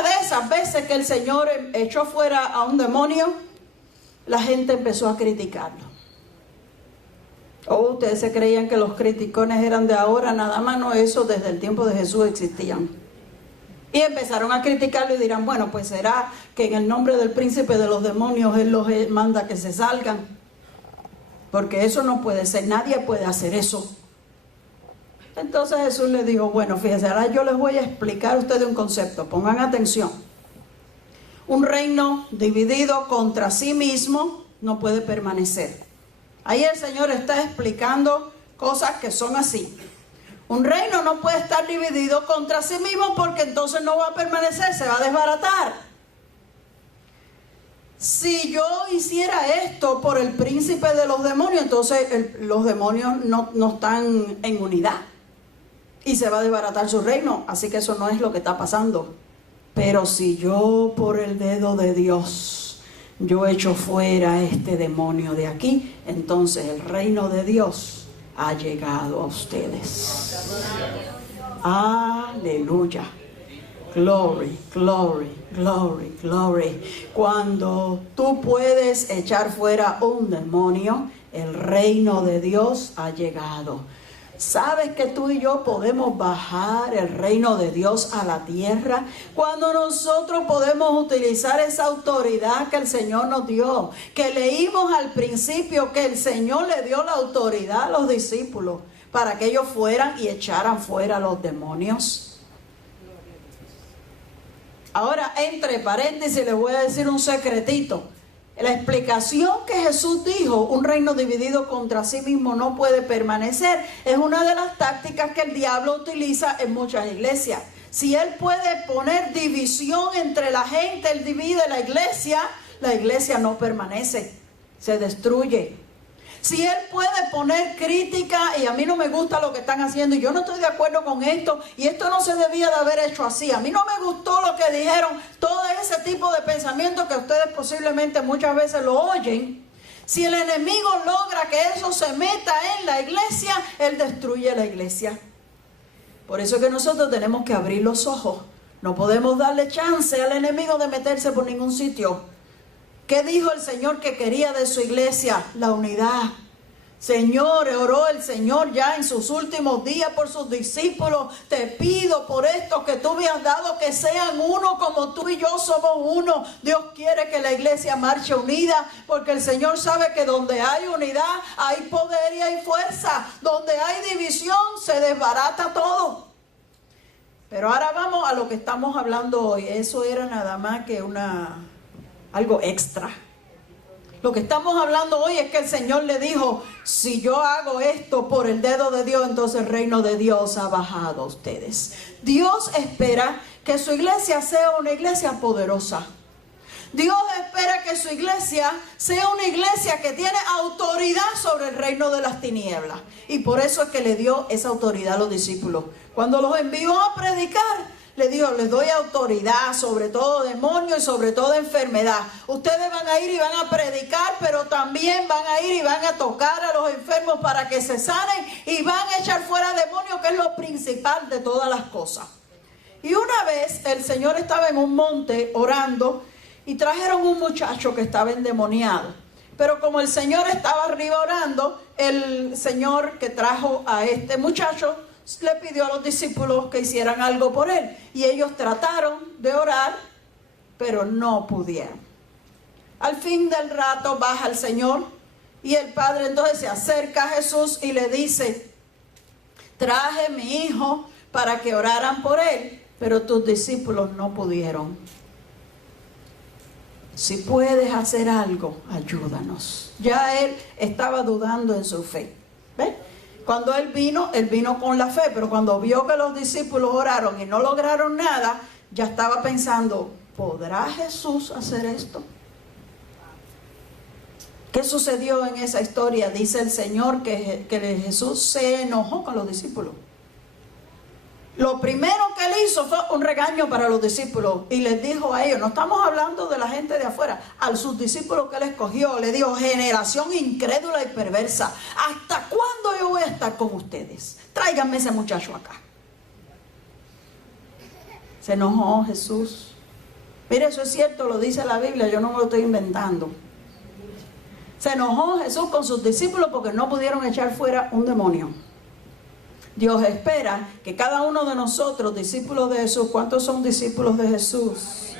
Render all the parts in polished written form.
una de esas veces que el Señor echó fuera a un demonio, la gente empezó a criticarlo. Oh, ustedes se creían que los criticones eran de ahora, nada más. No, eso desde el tiempo de Jesús existían. Y empezaron a criticarlo y dirán, bueno, pues será que en el nombre del príncipe de los demonios Él los manda que se salgan. Porque eso no puede ser, nadie puede hacer eso. Entonces Jesús les dijo, bueno, fíjense, ahora yo les voy a explicar a ustedes un concepto, pongan atención. Un reino dividido contra sí mismo no puede permanecer. Ahí el Señor está explicando cosas que son así. Un reino no puede estar dividido contra sí mismo porque entonces no va a permanecer, se va a desbaratar. Si yo hiciera esto por el príncipe de los demonios, entonces los demonios no están en unidad y se va a desbaratar su reino. Así que eso no es lo que está pasando. Pero si yo por el dedo de Dios, yo echo fuera este demonio de aquí, entonces el reino de Dios ha llegado a ustedes. Aleluya. Glory, glory, glory, glory. Cuando tú puedes echar fuera un demonio, el reino de Dios ha llegado. ¿Sabes que tú y yo podemos bajar el reino de Dios a la tierra? Cuando nosotros podemos utilizar esa autoridad que el Señor nos dio, que leímos al principio que el Señor le dio la autoridad a los discípulos para que ellos fueran y echaran fuera a los demonios. Ahora, entre paréntesis, les voy a decir un secretito. La explicación que Jesús dijo, un reino dividido contra sí mismo no puede permanecer, es una de las tácticas que el diablo utiliza en muchas iglesias. Si él puede poner división entre la gente, él divide la iglesia no permanece, se destruye. Si él puede poner crítica, y a mí no me gusta lo que están haciendo, y yo no estoy de acuerdo con esto, y esto no se debía de haber hecho así, a mí no me gustó lo que dijeron, todo ese tipo de pensamiento que ustedes posiblemente muchas veces lo oyen. Si el enemigo logra que eso se meta en la iglesia, él destruye la iglesia. Por eso es que nosotros tenemos que abrir los ojos. No podemos darle chance al enemigo de meterse por ningún sitio. ¿Qué dijo el Señor que quería de su iglesia? La unidad. Señor, oró el Señor ya en sus últimos días por sus discípulos. Te pido por esto que tú me has dado, que sean uno como tú y yo somos uno. Dios quiere que la iglesia marche unida, porque el Señor sabe que donde hay unidad hay poder y hay fuerza. Donde hay división se desbarata todo. Pero ahora vamos a lo que estamos hablando hoy. Eso era nada más que algo extra. Lo que estamos hablando hoy es que el Señor le dijo, si yo hago esto por el dedo de Dios, entonces el reino de Dios ha bajado a ustedes. Dios espera que su iglesia sea una iglesia poderosa. Dios espera que su iglesia sea una iglesia que tiene autoridad sobre el reino de las tinieblas. Y por eso es que le dio esa autoridad a los discípulos. Cuando los envió a predicar, le dijo, les doy autoridad sobre todo demonio y sobre toda enfermedad. Ustedes van a ir y van a predicar, pero también van a ir y van a tocar a los enfermos para que se sanen y van a echar fuera demonios, que es lo principal de todas las cosas. Y una vez el Señor estaba en un monte orando y trajeron un muchacho que estaba endemoniado. Pero como el Señor estaba arriba orando, el Señor que trajo a este muchacho le pidió a los discípulos que hicieran algo por él. Y ellos trataron de orar, pero no pudieron. Al fin del rato baja el Señor y el Padre entonces se acerca a Jesús y le dice, traje a mi hijo para que oraran por él, pero tus discípulos no pudieron. Si puedes hacer algo, ayúdanos. Ya él estaba dudando en su fe. ¿Ves? Cuando él vino con la fe, pero cuando vio que los discípulos oraron y no lograron nada, ya estaba pensando, ¿podrá Jesús hacer esto? ¿Qué sucedió en esa historia? Dice el Señor que Jesús se enojó con los discípulos. Lo primero que él hizo fue un regaño para los discípulos y les dijo a ellos, no estamos hablando de la gente de afuera, a sus discípulos que él escogió, le dijo, generación incrédula y perversa, ¿hasta cuándo yo voy a estar con ustedes? Tráiganme ese muchacho acá. Se enojó Jesús Mire, eso es cierto, lo dice la Biblia, yo no me lo estoy inventando. Se enojó Jesús con sus discípulos porque no pudieron echar fuera un demonio. Dios espera que cada uno de nosotros, discípulos de Jesús, ¿cuántos son discípulos de Jesús?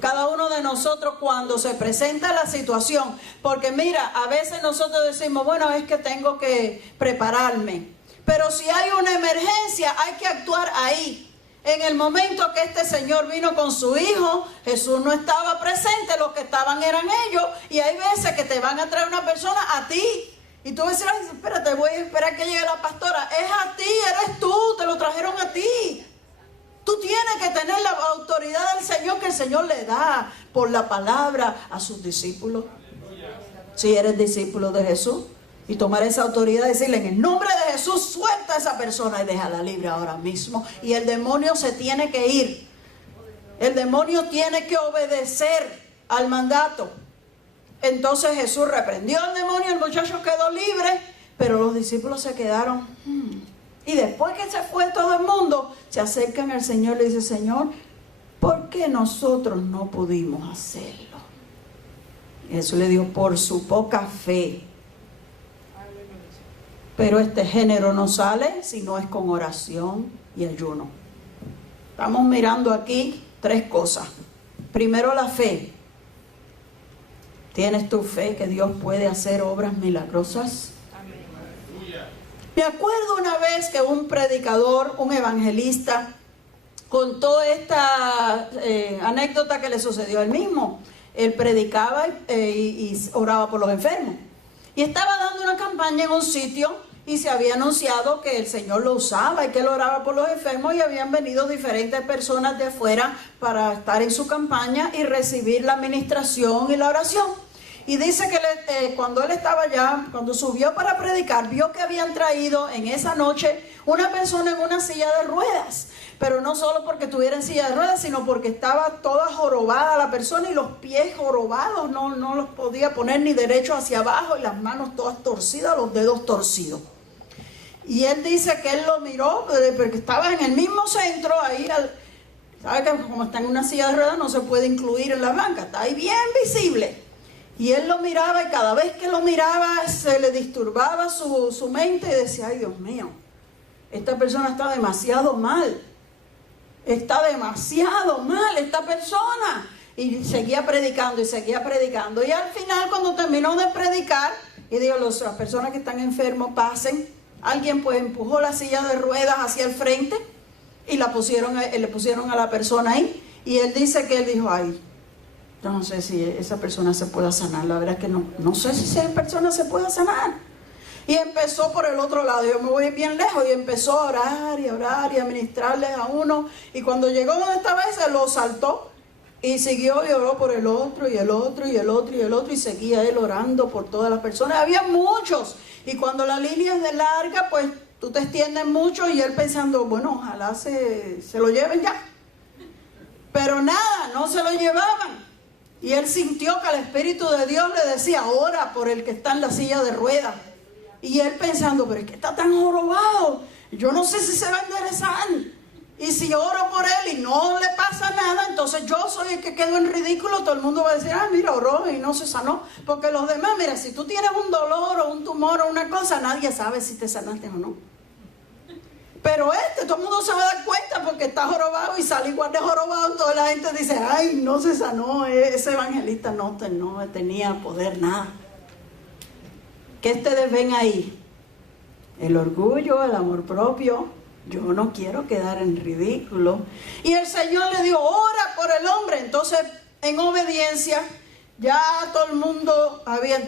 Cada uno de nosotros cuando se presenta la situación, porque mira, a veces nosotros decimos, bueno, es que tengo que prepararme. Pero si hay una emergencia, hay que actuar ahí. En el momento que este señor vino con su hijo, Jesús no estaba presente, los que estaban eran ellos. Y hay veces que te van a traer una persona a ti. Y tú vas a decir, ay, espérate, voy a esperar que llegue la pastora. Es a ti, eres tú, te lo trajeron a ti. Tú tienes que tener la autoridad del Señor que el Señor le da por la palabra a sus discípulos. Si eres discípulo de Jesús. Y tomar esa autoridad y decirle, en el nombre de Jesús, suelta a esa persona y déjala libre ahora mismo. Y el demonio se tiene que ir. El demonio tiene que obedecer al mandato. Entonces Jesús reprendió al demonio, el muchacho quedó libre, pero los discípulos se quedaron. Y después que se fue todo el mundo, se acercan al Señor y le dicen, Señor, ¿por qué nosotros no pudimos hacerlo? Y Jesús le dijo, por su poca fe. Pero este género no sale si no es con oración y ayuno. Estamos mirando aquí 3 cosas. Primero, la fe. ¿Tienes tu fe que Dios puede hacer obras milagrosas? Amén. Me acuerdo una vez que un predicador, un evangelista, contó esta anécdota que le sucedió a él mismo. Él predicaba y oraba por los enfermos. Y estaba dando una campaña en un sitio y se había anunciado que el Señor lo usaba y que él oraba por los enfermos, y habían venido diferentes personas de afuera para estar en su campaña y recibir la administración y la oración. Y dice que cuando él estaba allá, cuando subió para predicar, vio que habían traído en esa noche una persona en una silla de ruedas. Pero no solo porque estuviera en silla de ruedas, sino porque estaba toda jorobada la persona y los pies jorobados, no los podía poner ni derecho hacia abajo, y las manos todas torcidas, los dedos torcidos. Y él dice que él lo miró, porque estaba en el mismo centro, ahí, sabe que como está en una silla de ruedas no se puede incluir en la banca, está ahí bien visible. Y él lo miraba, y cada vez que lo miraba se le disturbaba su mente y decía, ay Dios mío, esta persona está demasiado mal. Está demasiado mal esta persona. Y seguía predicando y seguía predicando. Y al final, cuando terminó de predicar, y dijo, las personas que están enfermos pasen. Alguien pues empujó la silla de ruedas hacia el frente y le pusieron a la persona ahí. Y él dice que él dijo, ay, yo no sé si esa persona se pueda sanar. La verdad es que no sé si esa persona se pueda sanar. Y empezó por el otro lado, yo me voy bien lejos, y empezó a orar y a ministrarles a uno. Y cuando llegó donde estaba ese, lo saltó y siguió y oró por el otro y el otro y el otro y el otro, y seguía él orando por todas las personas. Había muchos, y cuando la línea es de larga, pues tú te extiendes mucho, y él pensando, bueno, ojalá se lo lleven ya. Pero nada, no se lo llevaban. Y él sintió que el Espíritu de Dios le decía, ora por el que está en la silla de ruedas. Y él pensando, pero es que está tan jorobado, yo no sé si se va a enderezar. Y si oro por él y no le pasa nada, entonces yo soy el que quedo en ridículo. Todo el mundo va a decir, ah, mira, oró y no se sanó. Porque los demás, mira, si tú tienes un dolor o un tumor o una cosa, nadie sabe si te sanaste o no. Pero todo el mundo se va a dar cuenta porque está jorobado y sale igual de jorobado. Toda la gente dice, ay, no se sanó, ese evangelista no tenía poder, nada. ¿Qué ustedes ven ahí? El orgullo, el amor propio. Yo no quiero quedar en ridículo. Y el Señor le dijo, ora por el hombre. Entonces, en obediencia, ya todo el mundo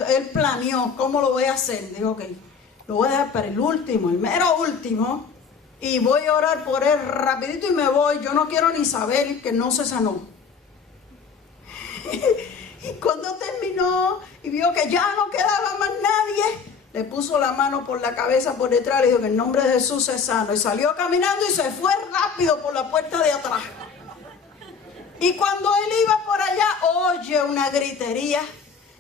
él planeó cómo lo voy a hacer. Dijo, ok, lo voy a dejar para el último, el mero último, y voy a orar por él rapidito y me voy. Yo no quiero ni saber que no se sanó. Y cuando terminó y vio que ya no quedaba más nadie, le puso la mano por la cabeza por detrás, le dijo que en nombre de Jesús es sano. Y salió caminando y se fue rápido por la puerta de atrás. Y cuando él iba por allá, oye una gritería.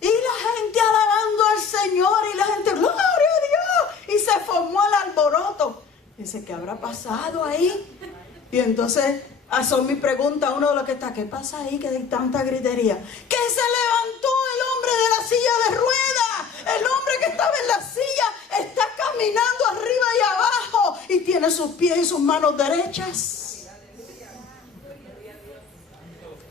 Y la gente alabando al Señor, y la gente, ¡gloria a Dios! Y se formó el alboroto. Dice, ¿qué habrá pasado ahí? Y entonces Son mi pregunta a uno de los que está, ¿qué pasa ahí que hay tanta gritería? Que se levantó el hombre de la silla de ruedas. El hombre que estaba en la silla está caminando arriba y abajo y tiene sus pies y sus manos derechas.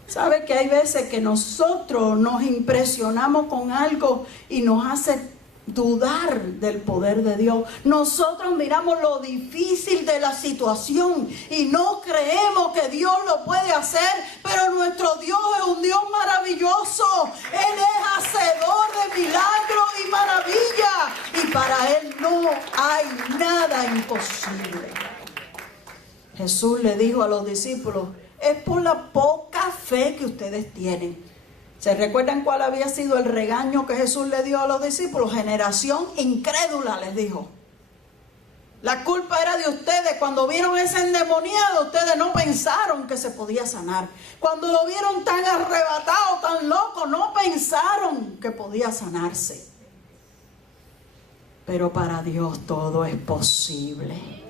¿Sabe que hay veces que nosotros nos impresionamos con algo y nos hace dudar del poder de Dios? Nosotros miramos lo difícil de la situación y no creemos que Dios lo puede hacer, pero nuestro Dios es un Dios maravilloso. Él es hacedor de milagros y maravillas, y para Él no hay nada imposible. Jesús le dijo a los discípulos, es por la poca fe que ustedes tienen. ¿Se recuerdan cuál había sido el regaño que Jesús le dio a los discípulos? Generación incrédula, les dijo. La culpa era de ustedes. Cuando vieron ese endemoniado, ustedes no pensaron que se podía sanar. Cuando lo vieron tan arrebatado, tan loco, no pensaron que podía sanarse. Pero para Dios todo es posible.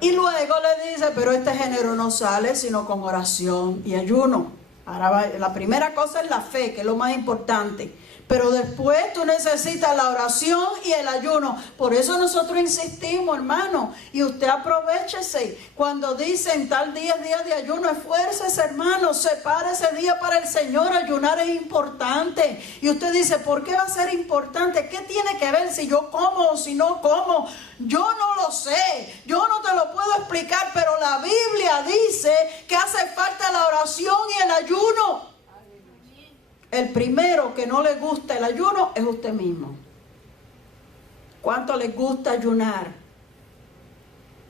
Y luego le dice, pero este género no sale sino con oración y ayuno. Ahora la primera cosa es la fe, que es lo más importante. Pero después tú necesitas la oración y el ayuno. Por eso nosotros insistimos, hermano. Y usted aprovéchese. Cuando dicen tal día es día de ayuno, esfuércese, hermano. Separe ese día para el Señor. Ayunar es importante. Y usted dice, ¿por qué va a ser importante? ¿Qué tiene que ver si yo como o si no como? Yo no lo sé. Yo no te lo puedo explicar. Pero la Biblia dice que hace falta la oración y el ayuno. El primero que no le gusta el ayuno es usted mismo. ¿Cuánto les gusta ayunar?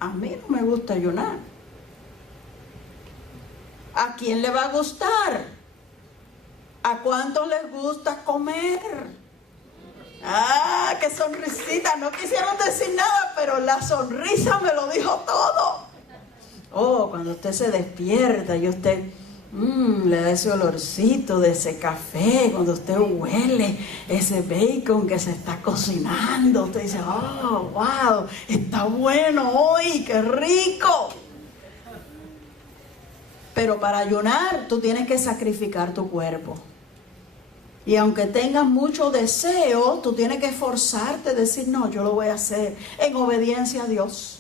A mí no me gusta ayunar. ¿A quién le va a gustar? ¿A cuántos les gusta comer? ¡Ah, qué sonrisita! No quisieron decir nada, pero la sonrisa me lo dijo todo. Oh, cuando usted se despierta y usted... le da ese olorcito de ese café, cuando usted huele ese bacon que se está cocinando, usted dice, oh, wow, está bueno hoy, qué rico. Pero para ayunar tú tienes que sacrificar tu cuerpo. Y aunque tengas mucho deseo, tú tienes que esforzarte, decir, no, yo lo voy a hacer en obediencia a Dios.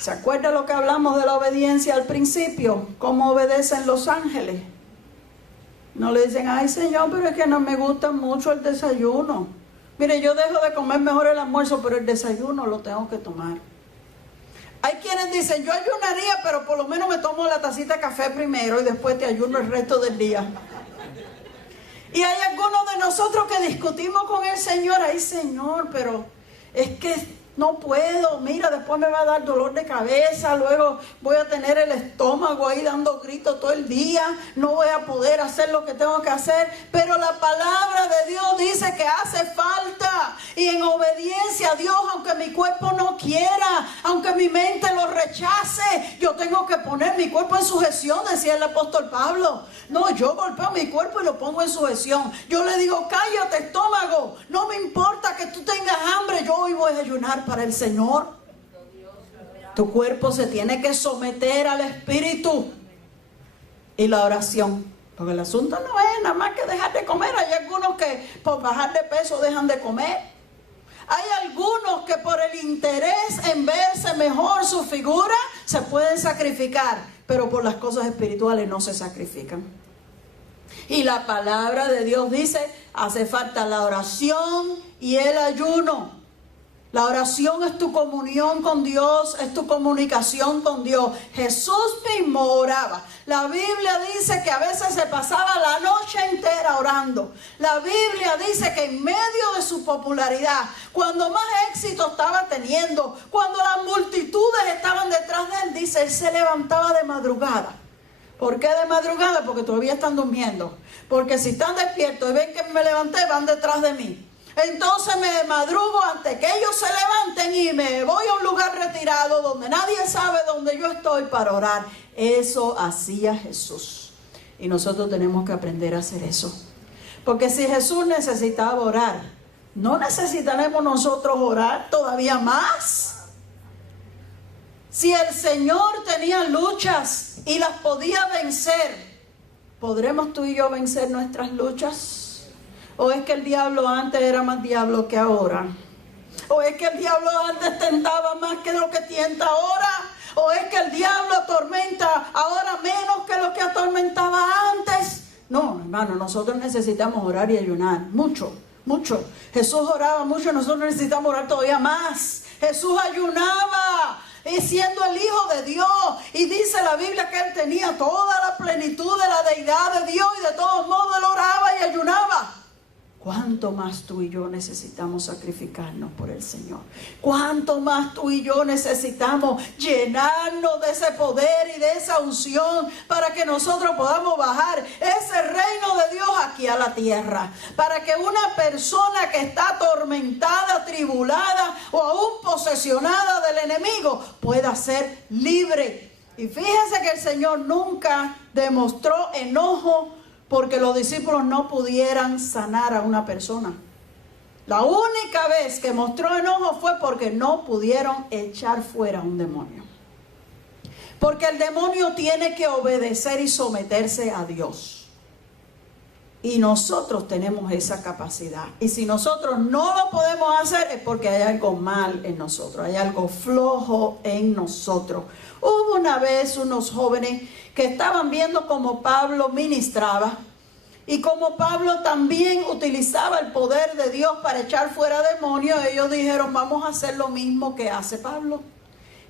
¿Se acuerda lo que hablamos de la obediencia al principio? ¿Cómo obedecen los ángeles? No le dicen, ay Señor, pero es que no me gusta mucho el desayuno. Mire, yo dejo de comer mejor el almuerzo, pero el desayuno lo tengo que tomar. Hay quienes dicen, yo ayunaría, pero por lo menos me tomo la tacita de café primero y después te ayuno el resto del día. Y hay algunos de nosotros que discutimos con el Señor, ay Señor, pero es que... no puedo, mira, después me va a dar dolor de cabeza, luego voy a tener el estómago ahí dando gritos todo el día, no voy a poder hacer lo que tengo que hacer, pero la palabra de Dios dice que hace falta, y en obediencia a Dios, aunque mi cuerpo no quiera, aunque mi mente lo rechace, yo tengo que poner mi cuerpo en sujeción, decía el apóstol Pablo. No, yo golpeo mi cuerpo y lo pongo en sujeción. Yo le digo, cállate estómago, no me importa que tú tengas hambre, yo hoy voy a ayunar para el Señor. Tu cuerpo se tiene que someter al Espíritu y la oración, porque el asunto no es nada más que dejar de comer. Hay algunos que por bajar de peso dejan de comer. Hay algunos que por el interés en verse mejor su figura se pueden sacrificar, pero por las cosas espirituales no se sacrifican. Y la palabra de Dios dice, hace falta la oración y el ayuno. La oración es tu comunión con Dios, es tu comunicación con Dios. Jesús mismo oraba. La Biblia dice que a veces se pasaba la noche entera orando. La Biblia dice que en medio de su popularidad, cuando más éxito estaba teniendo, cuando las multitudes estaban detrás de él, dice, él se levantaba de madrugada. ¿Por qué de madrugada? Porque todavía están durmiendo. Porque si están despiertos y ven que me levanté, van detrás de mí. Entonces me madrugo antes que ellos se levanten y me voy a un lugar retirado donde nadie sabe dónde yo estoy para orar. Eso hacía Jesús. Y nosotros tenemos que aprender a hacer eso. Porque si Jesús necesitaba orar, ¿no necesitaremos nosotros orar todavía más? Si el Señor tenía luchas y las podía vencer, ¿podremos tú y yo vencer nuestras luchas? ¿O es que el diablo antes era más diablo que ahora? ¿O es que el diablo antes tentaba más que lo que tienta ahora? ¿O es que el diablo atormenta ahora menos que lo que atormentaba antes? No, hermano, nosotros necesitamos orar y ayunar mucho, mucho. Jesús oraba mucho, nosotros necesitamos orar todavía más. Jesús ayunaba, y siendo el Hijo de Dios, y dice la Biblia que Él tenía toda la plenitud de la deidad de Dios, y de todos modos Él oraba y ayunaba. ¿Cuánto más tú y yo necesitamos sacrificarnos por el Señor? ¿Cuánto más tú y yo necesitamos llenarnos de ese poder y de esa unción para que nosotros podamos bajar ese reino de Dios aquí a la tierra? Para que una persona que está atormentada, atribulada o aún posesionada del enemigo pueda ser libre. Y fíjense que el Señor nunca demostró enojo porque los discípulos no pudieran sanar a una persona. La única vez que mostró enojo fue porque no pudieron echar fuera a un demonio. Porque el demonio tiene que obedecer y someterse a Dios. Y nosotros tenemos esa capacidad. Y si nosotros no lo podemos hacer es porque hay algo mal en nosotros, hay algo flojo en nosotros. Hubo una vez unos jóvenes que estaban viendo cómo Pablo ministraba y como Pablo también utilizaba el poder de Dios para echar fuera demonios. Ellos dijeron, vamos a hacer lo mismo que hace Pablo.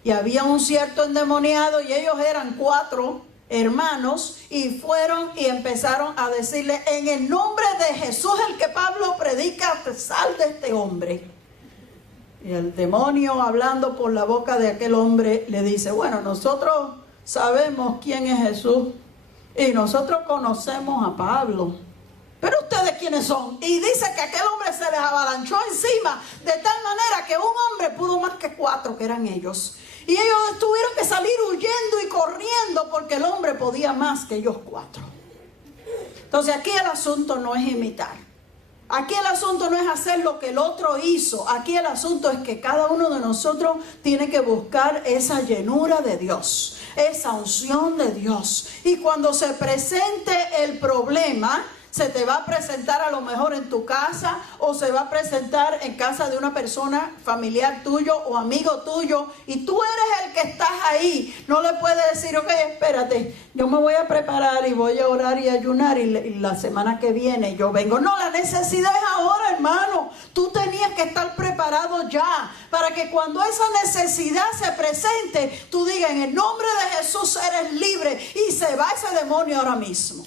Y había un cierto endemoniado y ellos eran 4 hermanos y fueron y empezaron a decirle, en el nombre de Jesús el que Pablo predica, sal de este hombre. Y el demonio, hablando por la boca de aquel hombre, le dice, bueno, nosotros sabemos quién es Jesús y nosotros conocemos a Pablo, pero ¿ustedes quiénes son? Y dice que aquel hombre se les avalanchó encima de tal manera que un hombre pudo más que 4 que eran ellos. Y ellos tuvieron que salir huyendo y corriendo porque el hombre podía más que ellos 4. Entonces aquí el asunto no es imitar. Aquí el asunto no es hacer lo que el otro hizo. Aquí el asunto es que cada uno de nosotros tiene que buscar esa llenura de Dios, esa unción de Dios. Y cuando se presente el problema, se te va a presentar a lo mejor en tu casa o se va a presentar en casa de una persona familiar tuyo o amigo tuyo y tú eres el que estás ahí. No le puedes decir, ok, espérate, yo me voy a preparar y voy a orar y ayunar y la semana que viene yo vengo. No, la necesidad es ahora, hermano. Tú tenías que estar preparado ya para que cuando esa necesidad se presente, tú digas, en el nombre de Jesús eres libre y se va ese demonio ahora mismo.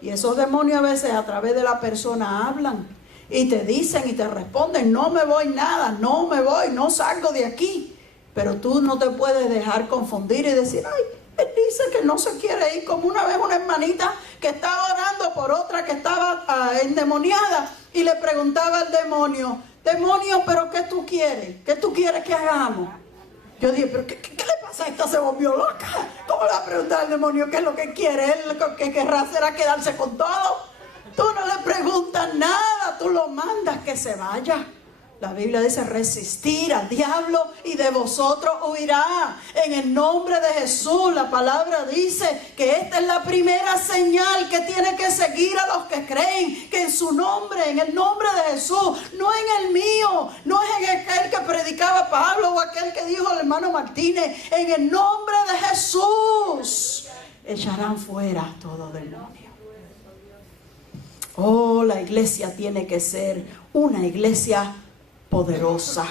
Y esos demonios a veces a través de la persona hablan y te dicen y te responden, no me voy nada, no me voy, no salgo de aquí. Pero tú no te puedes dejar confundir y decir, ay, él dice que no se quiere ir, como una vez una hermanita que estaba orando por otra que estaba endemoniada y le preguntaba al demonio, demonio, pero ¿qué tú quieres? ¿Qué tú quieres que hagamos? Yo dije, pero ¿qué le pasa? Esta se volvió loca. ¿Cómo le va a preguntar al demonio qué es lo que quiere? Él lo que querrá será quedarse con todo. Tú no le preguntas nada, tú lo mandas que se vaya. La Biblia dice, resistir al diablo y de vosotros huirá. En el nombre de Jesús, la palabra dice que esta es la primera señal que tiene que seguir a los que creen, que en su nombre, en el nombre de Jesús, no en el mío, no es en aquel que predicaba Pablo o aquel que dijo el hermano Martínez, en el nombre de Jesús, echarán fuera todo demonio. Oh, la iglesia tiene que ser una iglesia poderosa,